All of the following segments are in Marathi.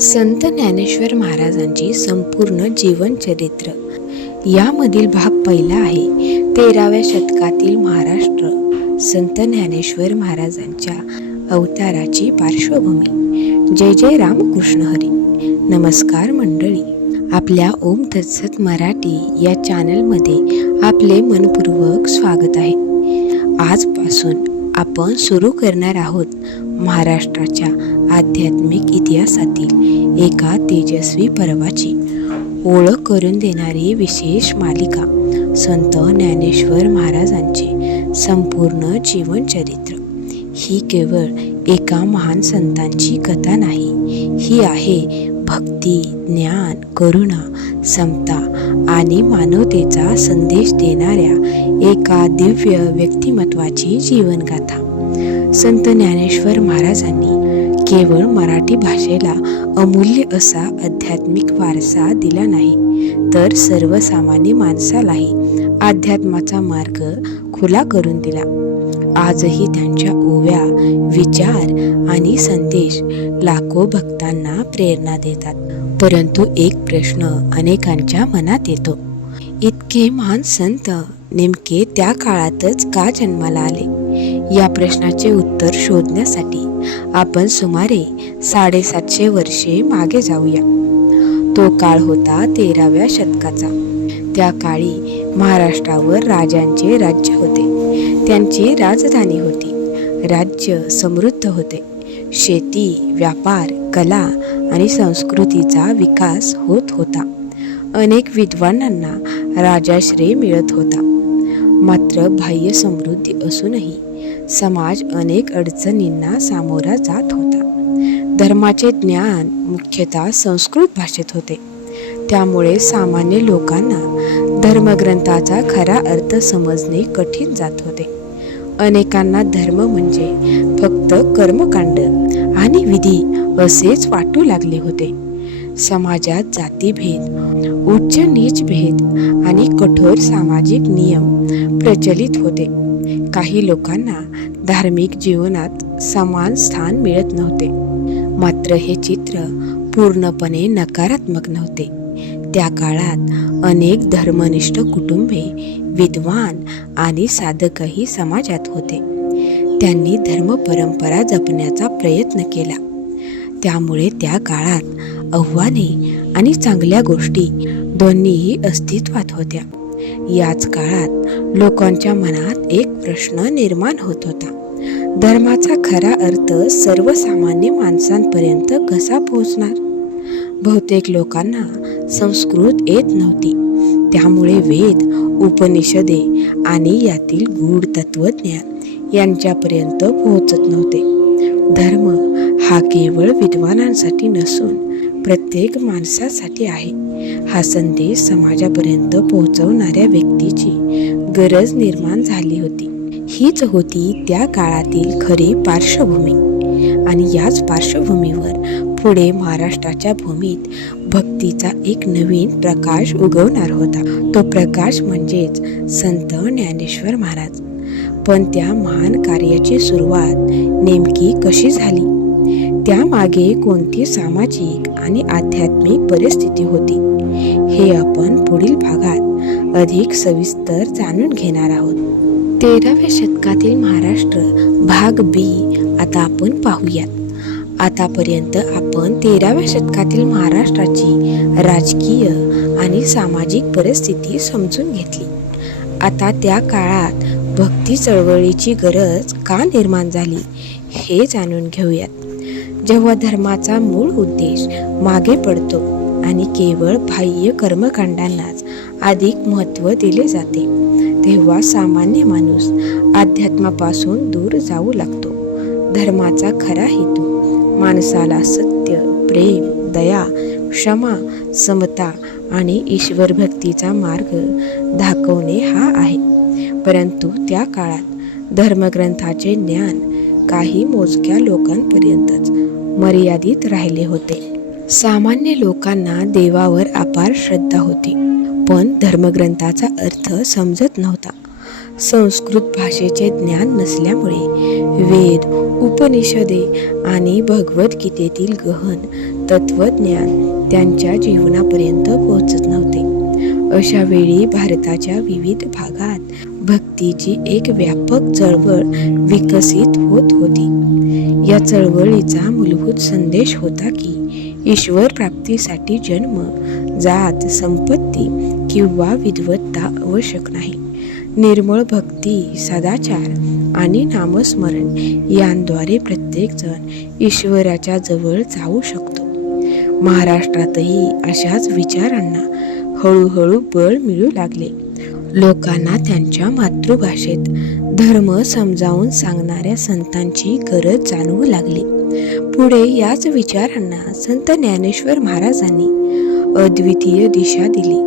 संत ज्ञानेश्वर महाराजांची संपूर्ण जीवनचरित्र यामधील भाग पहिला आहे. 13व्या शतकातील महाराष्ट्र संत ज्ञानेश्वर महाराजांच्या अवताराची पार्श्वभूमी. जय जय रामकृष्ण हरी. नमस्कार मंडळी, आपल्या ओम तत्सत मराठी या चॅनलमध्ये आपले मनपूर्वक स्वागत आहे. आजपासून आपण सुरू करणार आहोत महाराष्ट्राच्या आध्यात्मिक इतिहासातील एका तेजस्वी पर्वाची ओळख करून देणारी विशेष मालिका, संत ज्ञानेश्वर महाराजांचे संपूर्ण जीवनचरित्र. ही केवळ एका महान संतांची कथा नाही, ही आहे भक्ती, ज्ञान, करुणा, समता आणि मानवतेचा संदेश देणाऱ्या एका दिव्य व्यक्तिमत्वाची जीवनगाथा. संत ज्ञानेश्वर महाराजांनी केवळ मराठी भाषेला अमूल्य असा आध्यात्मिक वारसा दिला नाही, तर सर्वसामान्य माणसालाही अध्यात्माचा मार्ग खुला करून दिला. आजही त्यांच्या ओव्या, विचार आणि संदेश लाखो भक्तांना प्रेरणा देतात. परंतु एक प्रश्न अनेकांच्या मनात येतो, इतके महान संत नेमके त्या काळातच का जन्माला आले? या प्रश्नाचे उत्तर शोधण्यासाठी आपण सुमारे 750 वर्षे मागे जाऊया. तो काळ होता 13व्या शतकाचा. त्या काळी महाराष्ट्रावर राजांचे राज्य होते. त्यांची राजधानी होती. राज्य समृद्ध होते. शेती, व्यापार, कला आणि संस्कृतीचा विकास होत होता. अनेक विद्वानांना राजाश्रय मिळत होता. मात्र बाह्य समृद्धी असूनही समाज अनेक अडचणींना सामोरा जात होता. धर्माचे ज्ञान मुख्यतः संस्कृत भाषेत होते. त्यामुळे सामान्य लोकांना धर्मग्रंथाचा खरा अर्थ समजणे कठीण जात होते. अनेकांना धर्म म्हणजे फक्त कर्मकांड आणि विधी असेच वाटू लागले होते. समाजात जातीभेद, उच्च नीच भेद आणि कठोर सामाजिक नियम प्रचलित होते. काही लोकांना धार्मिक जीवनात समान स्थान मिळत नव्हते. मात्र हे चित्र पूर्णपणे नकारात्मक नव्हते. त्या काळात अनेक धर्मनिष्ठ कुटुंबे, विद्वान आणि साधकही समाजात होते. त्यांनी धर्म परंपरा जपण्याचा प्रयत्न केला. त्यामुळे त्या काळात आव्हाने आणि चांगल्या गोष्टी दोन्हीही अस्तित्वात होत्या. याच काळात लोकांच्या मनात एक प्रश्न निर्माण होत होता, धर्माचा खरा अर्थ सर्वसामान्य माणसांपर्यंत कसा पोहोचणार? बहुतेक लोकांना संस्कृत येत नव्हती. त्यामुळे वेद, उपनिषदे आणि यातील गूढ तत्वज्ञान यांच्यापर्यंत पोहोचत नव्हते. धर्म हा केवळ विद्वानांसाठी नसून प्रत्येक माणसासाठी आहे. हा संदेश समाजापर्यंत पोहोचवणाऱ्या व्यक्तीची गरज निर्माण झाली होती. हीच होती त्या काळातील खरी पार्श्वभूमी. आणि याच पार्श्वभूमीवर पुढे महाराष्ट्राच्या भूमीत भक्तीचा एक नवीन प्रकाश उगवणार होता. तो प्रकाश म्हणजेच संत ज्ञानेश्वर महाराज. पण त्या महान कार्याची सुरुवात नेमकी कशी झाली? त्यामागे कोणती सामाजिक आणि आध्यात्मिक परिस्थिती होती? हे आपण पुढील भागात अधिक सविस्तर जाणून घेणार आहोत. 13व्या शतकातील महाराष्ट्र भाग बी आता आपण पाहूयात. आतापर्यंत आपण 13व्या शतकातील महाराष्ट्राची राजकीय आणि सामाजिक परिस्थिती समजून घेतली. आता त्या काळात भक्ती चळवळीची गरज का निर्माण झाली हे जाणून घेऊयात. जेव्हा धर्माचा मूळ उद्देश मागे पडतो आणि केवळ बाह्य कर्मकांडांनाच अधिक महत्त्व दिले जाते, तेव्हा सामान्य माणूस अध्यात्मापासून दूर जाऊ लागतो. धर्माचा खरा हेतू माणसाला सत्य, प्रेम, दया, क्षमा, समता आणि ईश्वर भक्तीचा मार्ग दाखवणे हा आहे. परंतु त्या काळात धर्मग्रंथाचे ज्ञान काही मोजक्या लोकांपर्यंतच मर्यादित राहिले होते. सामान्य लोकांना देवावर अपार श्रद्धा होती, पण धर्मग्रंथाचा अर्थ समजत नव्हता. संस्कृत भाषेचे ज्ञान नसल्यामुळे वेद, उपनिषदे आणि भगवद्गीतेतील गहन तत्वज्ञान त्यांच्या जीवनापर्यंत पोहोचत नव्हते. अशा वेळी भारताच्या विविध भागात भक्तीची एक व्यापक चळवळ विकसित होत होती. या चळवळीचा मूलभूत संदेश होता की ईश्वर प्राप्तीसाठी जन्म, जात, संपत्ती किंवा विद्वत्ता आवश्यक नाही. निर्मळ भक्ती, सदाचार आणि नामस्मरण यांद्वारे प्रत्येकजण ईश्वराच्या जवळ जाऊ शकतो. महाराष्ट्रातही अशाच विचारांना हळूहळू बळ मिळू लागले. लोकांना त्यांच्या मातृभाषेत धर्म समजावून सांगणाऱ्या संतांची गरज जाणवू लागली. पुढे याच विचारांना संत ज्ञानेश्वर महाराजांनी अद्वितीय दिशा दिली.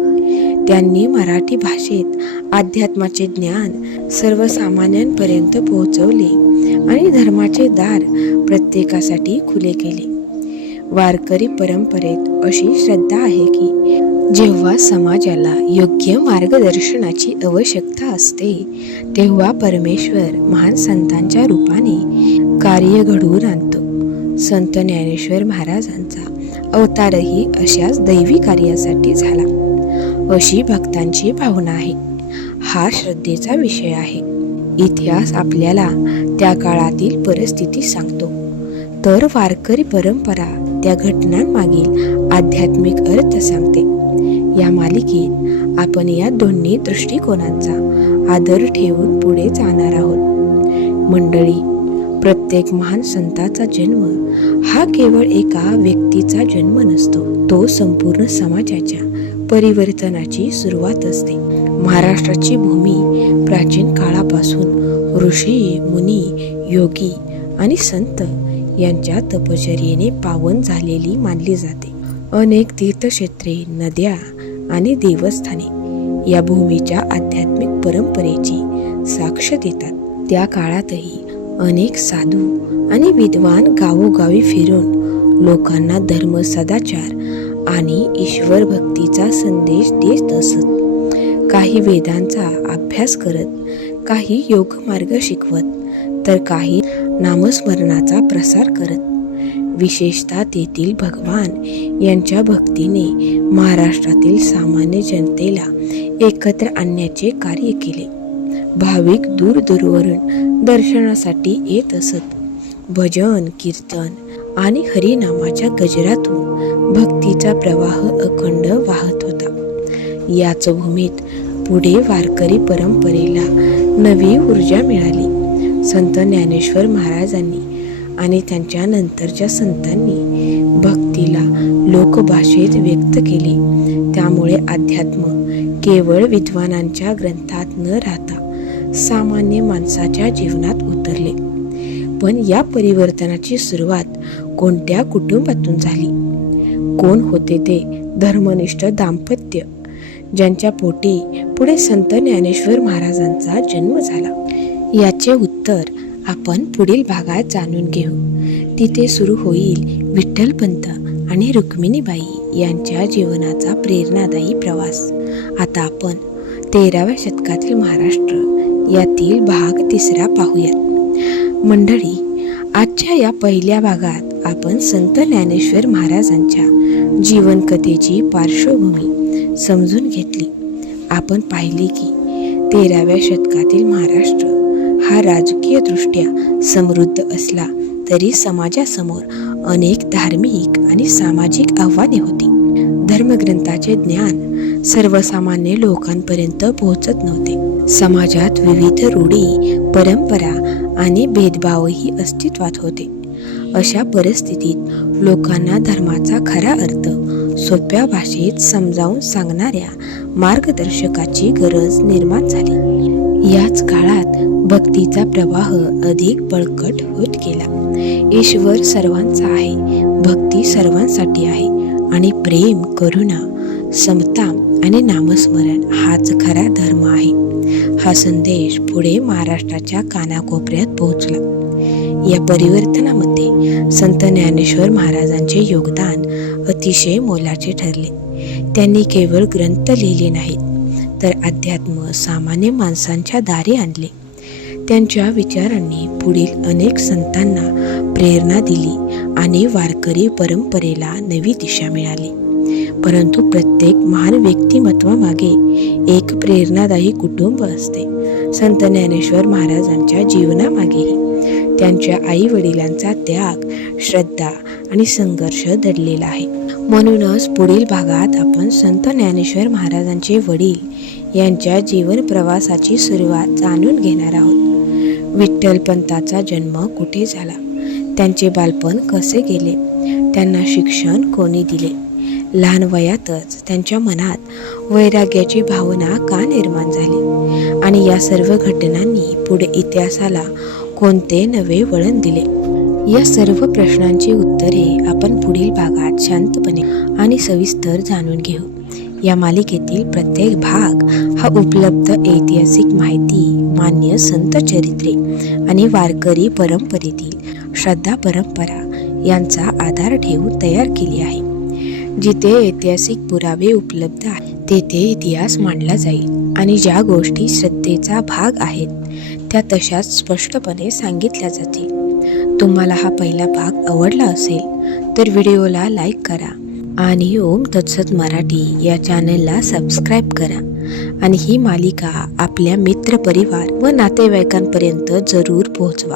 त्यांनी मराठी भाषेत अध्यात्माचे ज्ञान सर्वसामान्यांपर्यंत पोहोचवले आणि धर्माचे दार प्रत्येकासाठी खुले केले. वारकरी परंपरेत अशी श्रद्धा आहे की जेव्हा समाजाला योग्य मार्गदर्शनाची आवश्यकता असते तेव्हा परमेश्वर महान संतांच्या रूपाने कार्य घडवून आणतो. संत ज्ञानेश्वर महाराजांचा अवतारही अशाच दैवी कार्यासाठी झाला, अशी भक्तांची भावना आहे. हा श्रद्धेचा विषय आहे. इतिहास आपल्याला त्या काळातील परिस्थिती सांगतो, तर वारकरी परंपरा त्या घटनांमागील आध्यात्मिक अर्थ सांगते. या मालिकेत आपण या दोन्ही दृष्टिकोनांचा आदर ठेवून पुढे जाणार आहोत. मंडळी, प्रत्येक महान संताचा जन्म हा केवळ एका व्यक्तीचा जन्म नसतो, तो संपूर्ण समाजाच्या परिवर्तनाची सुरुवात असते. महाराष्ट्राची भूमी प्राचीन काळापासून ऋषी, मुनी, योगी आणि संत यांच्या तपश्चर्येने पावन झालेली मानली जाते. अनेक तीर्थक्षेत्रे, नद्या आणि देवस्थाने या भूमीच्या आध्यात्मिक परंपरेची साक्ष देतात. त्या काळातही अनेक साधू आणि विद्वान गावोगावी फिरून लोकांना धर्म, सदाचार आणि ईश्वर भक्तीचा संदेश देत असत. काही वेदांचा अभ्यास करत, काही योग मार्ग शिकवत, तर काही नामस्मरणाचा प्रसार करत. विशेषतः तेथील भगवान यांच्या भक्तीने महाराष्ट्रातील सामान्य जनतेला एकत्र आणण्याचे कार्य केले. भाविक दूरदूरवरून दर्शनासाठी येत असत. भजन, कीर्तन आणि हरिनामाच्या गजरातून भक्तीचा प्रवाह अखंड वाहत होता. याच भूमीत पुढे वारकरी परंपरेला नवी ऊर्जा मिळाली. संत ज्ञानेश्वर महाराजांनी आणि त्यांच्या नंतरच्या संतांनी भक्तीला लोकभाषेत व्यक्त केले. त्यामुळे अध्यात्म केवळ विद्वानांच्या ग्रंथात न राहता सामान्य माणसाच्या जीवनात उतरले. पण या परिवर्तनाची सुरुवात कोणत्या कुटुंबातून झाली? कोण होते ते धर्मनिष्ठ दाम्पत्य ज्यांच्या पोटी पुढे संत ज्ञानेश्वर महाराजांचा जन्म झाला? याचे उत्तर आपण पुढील भागात जाणून घेऊ. तिथे सुरू होईल विठ्ठलपंत आणि रुक्मिणीबाई यांच्या जीवनाचा प्रेरणादायी प्रवास. आता आपण 13व्या शतकातील महाराष्ट्र यातील भाग 3 पाहूयात. मंडळी, आजच्या या पहिल्या भागात आपण संत ज्ञानेश्वर महाराजांच्या जीवनकथेची पार्श्वभूमी समजून घेतली. आपण पाहिले की 13व्या शतकातील महाराष्ट्र हा राजकीय दृष्ट्या समृद्ध असला तरी समाजासमोर अनेक धार्मिक आणि सामाजिक आव्हाने होती. धर्मग्रंथाचे ज्ञान सर्वसामान्य लोकांपर्यंत पोहोचत नव्हते. समाजात विविध रूढी, परंपरा आणि भेदभावही अस्तित्वात होते. अशा परिस्थितीत लोकांना धर्माचा खरा अर्थ सोप्या भाषेत समजावून सांगणाऱ्या मार्गदर्शकाची गरज निर्माण झाली. याच काळात भक्तीचा प्रवाह अधिक बळकट होत गेला. ईश्वर सर्वांचा आहे, भक्ती सर्वांसाठी आहे आणि प्रेम, करुणा, समता आणि नामस्मरण हाच खरा धर्म आहे. हा संदेश पुढे महाराष्ट्राच्या कानाकोपऱ्यात पोहोचला. या परिवर्तनामध्ये संत ज्ञानेश्वर महाराजांचे योगदान अतिशय मोलाचे ठरले. त्यांनी केवळ ग्रंथ लिहिले नाहीत, तर अध्यात्म सामान्य माणसांच्या दारी आणले. त्यांच्या विचारांनी पुढील अनेक संतांना प्रेरणा दिली आणि वारकरी परंपरेला नवी दिशा मिळाली. परंतु प्रत्येक महान व्यक्तिमत्वामागे एक प्रेरणादायी कुटुंब असते. संत ज्ञानेश्वर महाराजांच्या जीवनामागेही त्यांच्या आई वडिलांचा त्याग, श्रद्धा आणि संघर्ष दडलेला आहे. म्हणूनच पुढील भागात आपण संत ज्ञानेश्वर महाराजांचे वडील यांच्या जीवन प्रवासाची सुरुवात जाणून घेणार आहोत. विठ्ठलपंताचा जन्म कुठे झाला, त्यांचे बालपण कसे गेले, त्यांना शिक्षण कोणी दिले, लहान वयातच त्यांच्या मनात वैराग्याची भावना का निर्माण झाली आणि या सर्व घटनांनी पुढे इतिहासाला कोणते नवे वळण दिले, या सर्व प्रश्नांची उत्तरे आपण पुढील भागात शांतपणे आणि सविस्तर जाणून घेऊ. या मालिकेतील प्रत्येक भाग हा उपलब्ध ऐतिहासिक माहिती, मान्य संत चरित्रे आणि वारकरी परंपरेतील श्रद्धा परंपरा यांचा आधार ठेवून तयार केली आहे. जिथे ऐतिहासिक पुरावे उपलब्ध आहेत तेथे इतिहास मांडला जाईल आणि ज्या गोष्टी श्रद्धेचा भाग आहेत त्या तशाच स्पष्टपणे सांगितल्या जातील. तुम्हाला हा पहिला भाग आवडला असेल तर व्हिडिओला लाईक करा आणि ओम तत्सत मराठी या चॅनलला सबस्क्राईब करा आणि ही मालिका आपल्या मित्रपरिवार व नातेवाईकांपर्यंत जरूर पोहोचवा.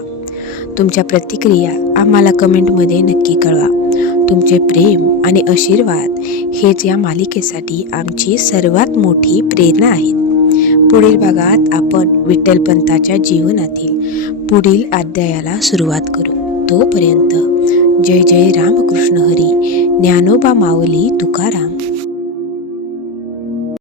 तुमच्या प्रतिक्रिया आम्हाला कमेंटमध्ये नक्की कळवा. तुमचे प्रेम आणि आशीर्वाद हेच या मालिकेसाठी आमची सर्वात मोठी प्रेरणा आहेत. पुढील भागात आपण विठ्ठलपंताच्या जीवनातील पुढील अध्यायाला सुरुवात करू. तोपर्यंत जय जय रामकृष्ण हरी, ज्ञानोबा माऊली तुकाराम.